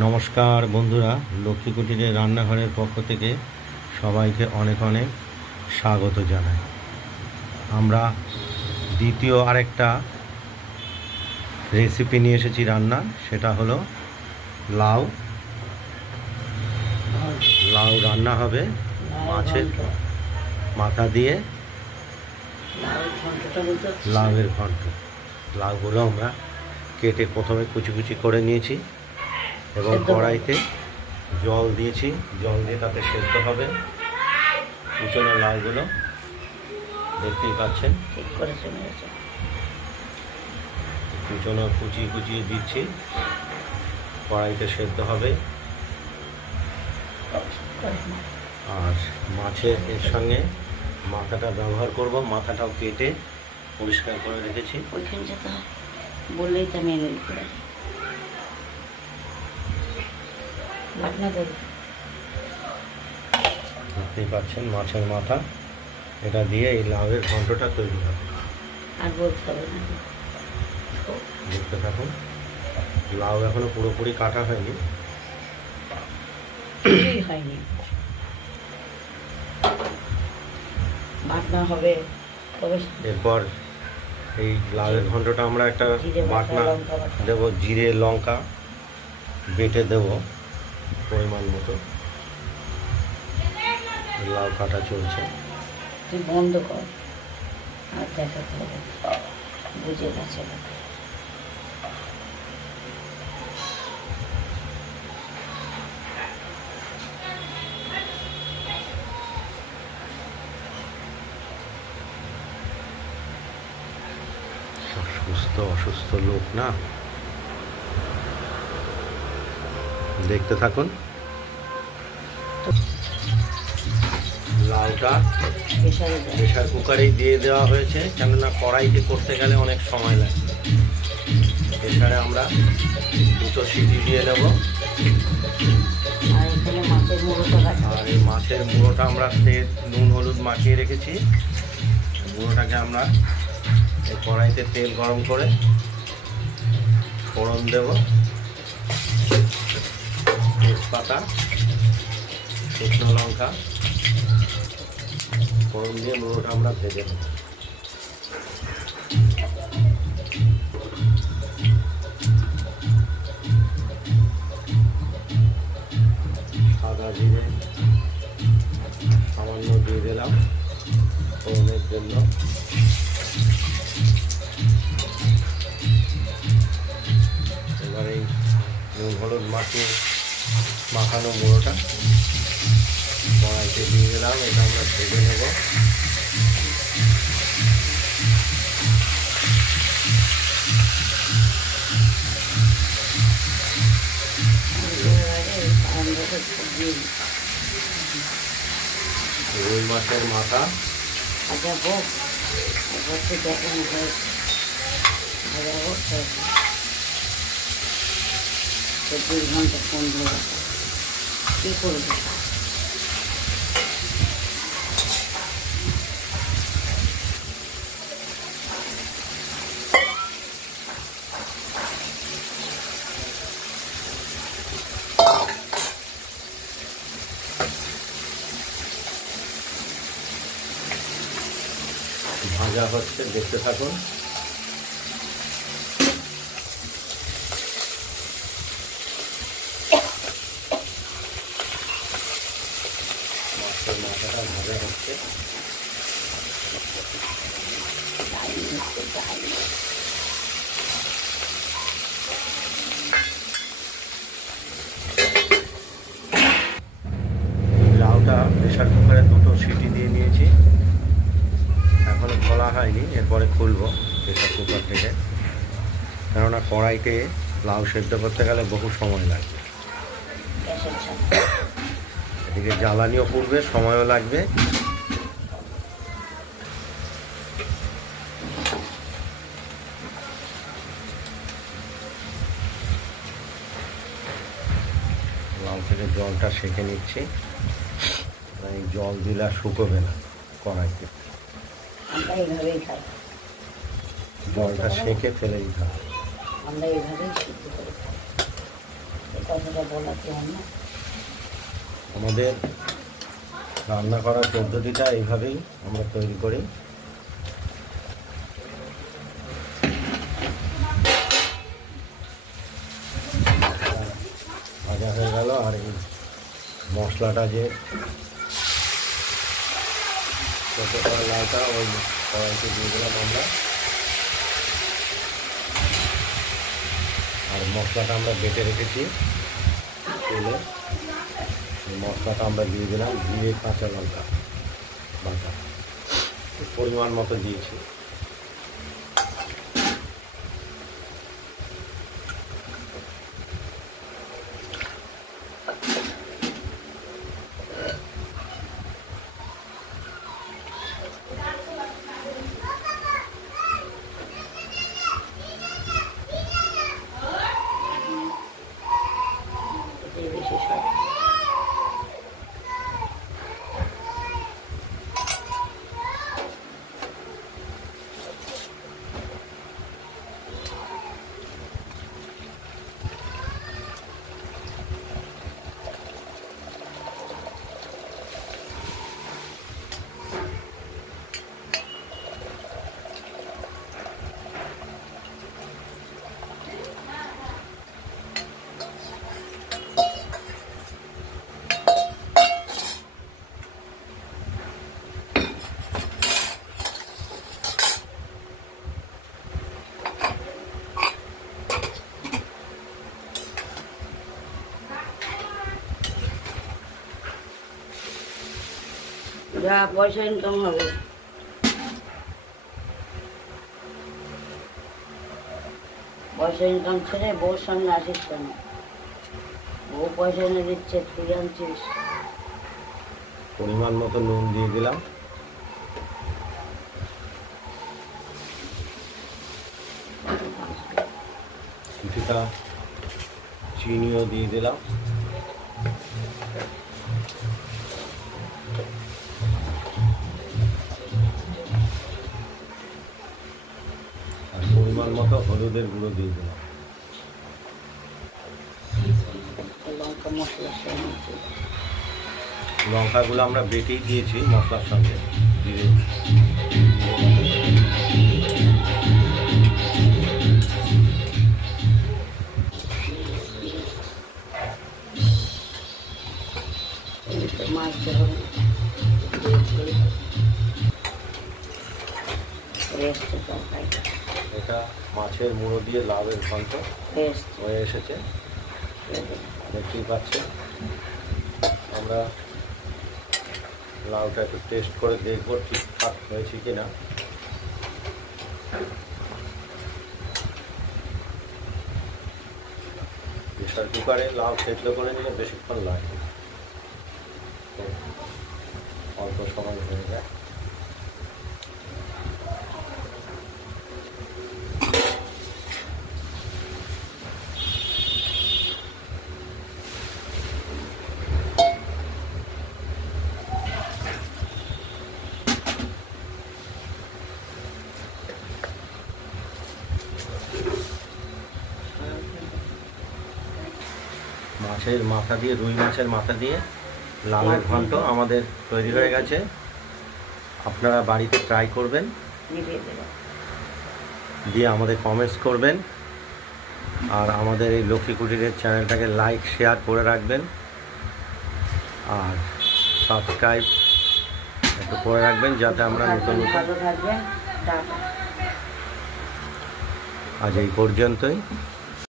নমস্কার বন্ধুরা, লক্ষ্মী কুটিরের রান্নাঘরের পক্ষ থেকে সবাইকে অনেক অনেক স্বাগত জানাই। আমরা দ্বিতীয় আরেকটা রেসিপি নিয়ে এসেছি রান্নার, সেটা হলো লাউ রান্না হবে মাছের মাথা দিয়ে। লাউয়ের ঘন্ট, লাউগুলো আমরা কেটে প্রথমে কুচি কুচি করে নিয়েছি এবং কড়াইতে জল দিয়েছি। জল দিয়ে তাতে সেদ্ধ হবে কুচনো লাউগুলো, দেখতেই পাচ্ছেন। কুচনো কুচিয়ে দিচ্ছি, কড়াইতে সেদ্ধ হবে। আর মাছের এর সঙ্গে মাথাটা ব্যবহার করব, মাথাটাও কেটে পরিষ্কার করে রেখেছি। বললেই তো আমি দেখতেই পাচ্ছেন মাছের মাথা, এটা দিয়ে এই লাউয়ের ঘন্টটা তৈরি হবে। আর বলতে হবে না, দেখতে থাকুন। লাউ এখনো পুরোপুরি কাটা হয়নি, হয়নি, বাটনা হবে। এরপর এই লাউয়ের ঘন্টটা আমরা একটা বাটনা দেবো, জিরে লঙ্কা বেটে দেব পরিমাণ মতো। লাউ কাটা চলছে। তুই বন্ধ কর, আর দেখাতে হবে, বুঝে গেছে। সুস্থ অসুস্থ লোক না, দেখতে থাকুন। লাউটা প্রেসার কুকারেই দিয়ে দেওয়া হয়েছে, কেননা কড়াইতে করতে গেলে অনেক সময় লাগে। প্রেসারে আমরা 2 সিটি দিয়ে নেব। আর এই মাছের মুড়োটা আমরা নুন হলুদ মাখিয়ে রেখেছি। মুড়োটাকে আমরা এই কড়াইতে তেল গরম করে ফোড়ন দেব, তেজপাতা, শুকনো লঙ্কা ফোড়ন দিয়ে মুড়োটা আমরা ভেজে নেব। সাদা জিরে সামান্য দিয়ে দিলাম ফোড়নের জন্য। এবার এই নুন হলুদ মাখানো মুড়োটা কড়াইতে দিয়ে দিলাম, এটা আমরা ভেজে নেব। রুই মাছের মাথা আচ্ছা হোক, দেখেন 2 ঘন্টা ফোন ধরে কি করবে। ভাজা হচ্ছে, দেখতে থাকুন। মাছের মাথাটা ভাজা হচ্ছে। লাউটা প্রেসার কুকারে 2 সিটি দিয়ে নিয়েছি, এখনো খোলা হয়নি। এরপরে খুলবো প্রেসার কুকার থেকে, কেননা কড়াইতে লাউ সেদ্ধ করতে গেলে বহু সময় লাগবে। এদিকে জ্বালানিও পুড়বে, সময়ও লাগবে। লাউ থেকে জলটা সেঁকে নিচ্ছি, এই জল দিলে শুকোবে না কড়াইতে। আমরা এইভাবেই খাই, জলটা সেঁকে ফেলে দিতে হবে। আমরা এইভাবেই সিদ্ধ করে খাই। কথাটা বলা কি হয় না? আমাদের রান্না করার পদ্ধতিটা এইভাবেই আমরা তৈরি করি। ভাজা হয়ে গেল, আর এই মশলাটা যে ছোটো করা লাউটা ওই কড়াইতে দিয়ে দিলাম আমরা, আর মশলাটা আমরা বেটে রেখেছি তেলে, এই মশলাটা আমরা দিয়ে দিলাম, দিয়ে কাঁচা লঙ্কা বাটা পরিমাণ মতো দিয়েছি। বেশি সব যা পয়সা ইনকাম হবে। পয়সা ইনকাম ছেড়ে বউর সঙ্গে আসিস কেন? বউ পয়সা এনে দিচ্ছে, তুই আনছিস। পরিমাণ মতো নুন দিয়ে দিলাম, কিছুটা চিনিও দিয়ে দিলাম, আর পরিমাণ মতো হলুদের গুঁড়ো দিয়ে দিলাম। লঙ্কা মশলা সব নিচ্ছি। লঙ্কাগুলো আমরা বেটেই দিয়েছি মশলার সঙ্গে দিয়ে মাছ হবে এটা মাছের মুড়ো দিয়ে লাউয়ের ঘন্ট পেস্ট হয়ে এসেছে, দেখতেই পাচ্ছেন। আমরা লাউটা একটু টেস্ট করে দেখবো ঠিকঠাক হয়েছে কিনা। প্রেসার কুকারে লাউ সেদ্ধ করে নিলে বেশিক্ষণ লাগে, তো অল্প সময় হয়ে যায়। মাছের মাথা দিয়ে, রুই মাছের মাথা দিয়ে লাউয়ের ঘন্ট আমাদের তৈরি হয়ে গেছে। আপনারা বাড়িতে ট্রাই করবেন, দিয়ে আমাদের কমেন্টস করবেন, আর আমাদের এই লক্ষ্মী কুটিরের চ্যানেলটাকে লাইক শেয়ার করে রাখবেন, আর সাবস্ক্রাইব একটু করে রাখবেন যাতে আমরা নতুন নতুন। ভালো থাকবেন। আজ এই পর্যন্তই।